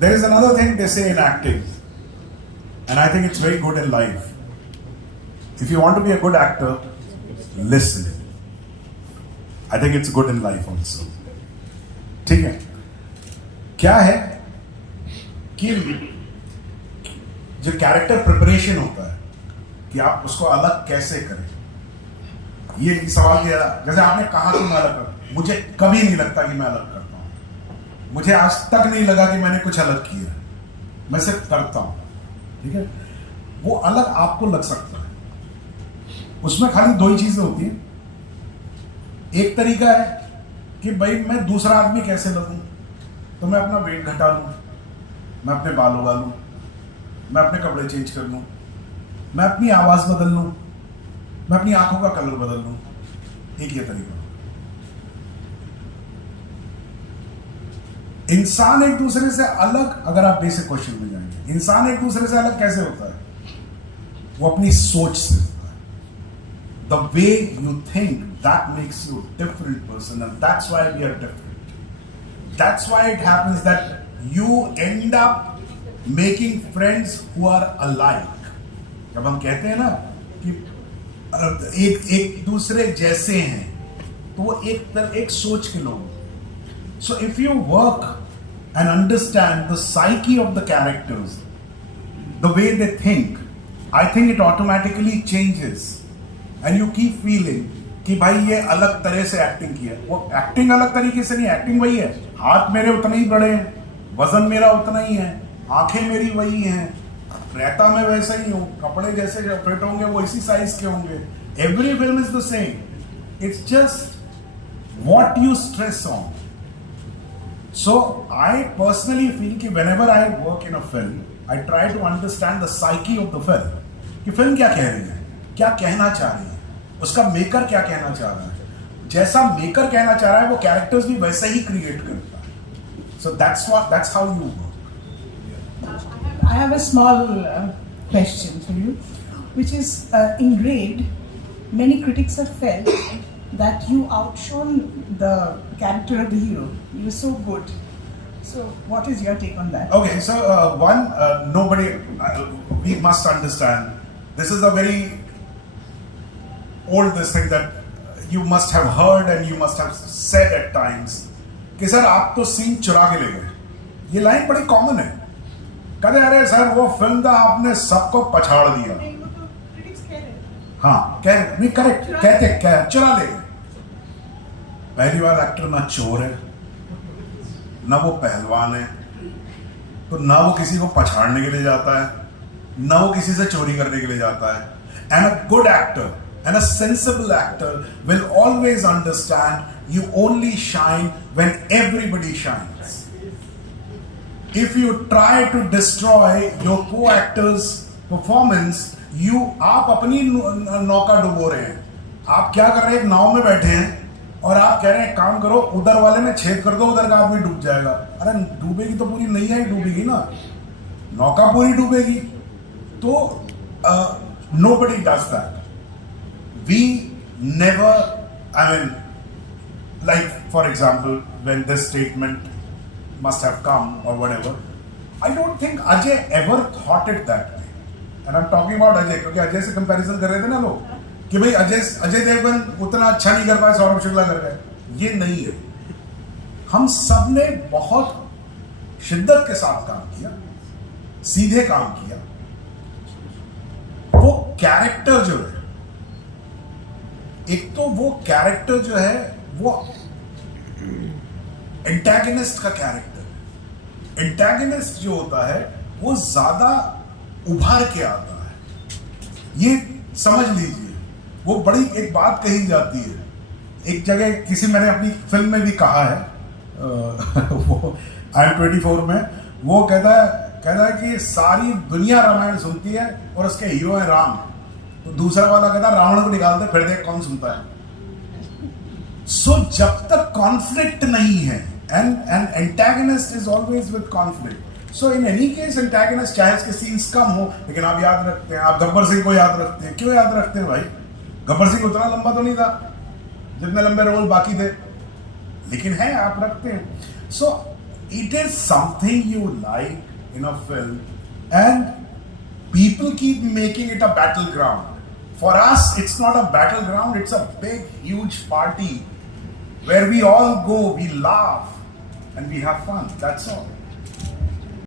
There is another thing they say in acting, and I think it's very good in life. If you want to be a good actor, listen. I think it's good in life also. ठीक है? क्या है कि जो character preparation होता है कि आप उसको अलग कैसे करें, ये सवाल किया। जैसे आपने कहा कि मैं अलग कर, मुझे कभी नहीं लगता कि मैं अलग करता हूं। मुझे आज तक नहीं लगा कि मैंने कुछ अलग किया, मैं सिर्फ करता हूं। ठीक है? वो अलग आपको लग सकता है, उसमें खाली दो ही चीजें होती हैं। एक तरीका है कि भाई मैं दूसरा आदमी कैसे लगूं, तो मैं अपना वेट घटा लूं, मैं अपने बाल उगा लूं, मैं अपने कपड़े चेंज कर लूं, मैं अपनी आवाज बदल लूं, मैं अपनी आंखों का कलर बदल लूं। एक ये तरीका। इंसान एक दूसरे से अलग, अगर आप बेसिक क्वेश्चन में जाएंगे, इंसान एक दूसरे से अलग कैसे होता है? वो अपनी सोच से होता है। The way you think, that makes you a different person, and that's why we are different. That's why it happens that you end up making friends who are alike. जब हम कहते हैं ना कि एक दूसरे जैसे हैं, तो वो एक सोच के लोग। So if you work and understand the psyche of the characters, the way they think, I think it automatically changes, and you keep feeling कि भाई ये अलग तरह से एक्टिंग किया। वो एक्टिंग अलग तरीके से नहीं, एक्टिंग वही है। हाथ मेरे उतने ही बड़े हैं, वजन मेरा उतना ही है, आंखें मेरी वही हैं, रहता मैं वैसा ही हूँ, कपड़े जैसे फिट होंगे वो इसी साइज के होंगे। Every film is the same, it's just what you stress on. So I personally feel कि whenever I work in a film, I try to understand the psyche of the film, कि film क्या कह रही है, क्या कहना चाह रही है, उसका मेकर क्या कहना चाह रहा है। जैसा मेकर कहना चाह रहा है वो कैरेक्टर्स भी वैसा ही क्रिएट करता है। सो that's how you work. I have a small question for you, which is in Grade, many critics have felt that you outshone the character of the hero. You were so good. So, what is your take on that? Okay, so nobody, we must understand, this is a very old this thing that you must have heard and you must have said at times कि sir आप तो scene चुरा के ले गए। ये line बड़ी common है। कहते अरे सर वो फिल्म था, आपने सबको पछाड़ दिया। हाँ कह रहे नहीं, करेक्ट कहते क्या चुरा ले गए। पहली बार एक्टर ना चोर है, ना वो पहलवान है, तो ना वो किसी को पछाड़ने के लिए जाता है, ना वो किसी से चोरी करने के लिए जाता है। And a good actor and a sensible actor will always understand you only shine when everybody shines. If you try to destroy your co-actor's performance, आप अपनी नौका डुबो रहे हैं। आप क्या कर रहे हैं, एक नाव में बैठे हैं और आप कह रहे हैं काम करो, उधर वाले में छेद कर दो, उधर का आदमी डूब जाएगा। अरे डूबेगी तो पूरी नैया ही डूबेगी ना, नौका पूरी डूबेगी। तो nobody does that. We never, I mean, like for example, when this statement must have come or whatever, I don't think Ajay ever thought it that way. And I'm talking about Ajay, क्योंकि अजय से comparison कर रहे थे ना लोग कि भाई अजय देवगन उतना अच्छा नहीं कर पाए, सौरभ शुक्ला कर गए। ये नहीं है। हम सब ने बहुत शिद्दत के साथ काम किया, सीधे काम किया। वो कैरेक्टर जो है, एक तो वो कैरेक्टर जो है वो एंटागनिस्ट का कैरेक्टर। एंटागनिस्ट जो होता है वो ज्यादा उभर के आता है, ये समझ लीजिए। वो बड़ी एक बात कही जाती है, एक जगह किसी, मैंने अपनी फिल्म में भी कहा है वो IM24 में, वो कहता है कि सारी दुनिया रामायण सुनती है और उसके हीरो है राम। तो दूसरा वाला कहता रावण को निकालते फिर देख कौन सुनता है। सो जब तक कॉन्फ्लिक्ट नहीं है, and antagonist is always with conflict. So in any case antagonist चाहे इसके सीन्स कम हो, लेकिन आप याद रखते हैं, आप गब्बर सिंह को याद रखते हैं। क्यों याद रखते हैं भाई? गब्बर सिंह उतना लंबा तो नहीं था जितने लंबे रोल बाकी थे, लेकिन है आप रखते हैं। सो it is something you like in a film, and people keep making it a battleground. For us, it's not a battleground, it's a big, huge party where we all go, we laugh, and we have fun. That's all.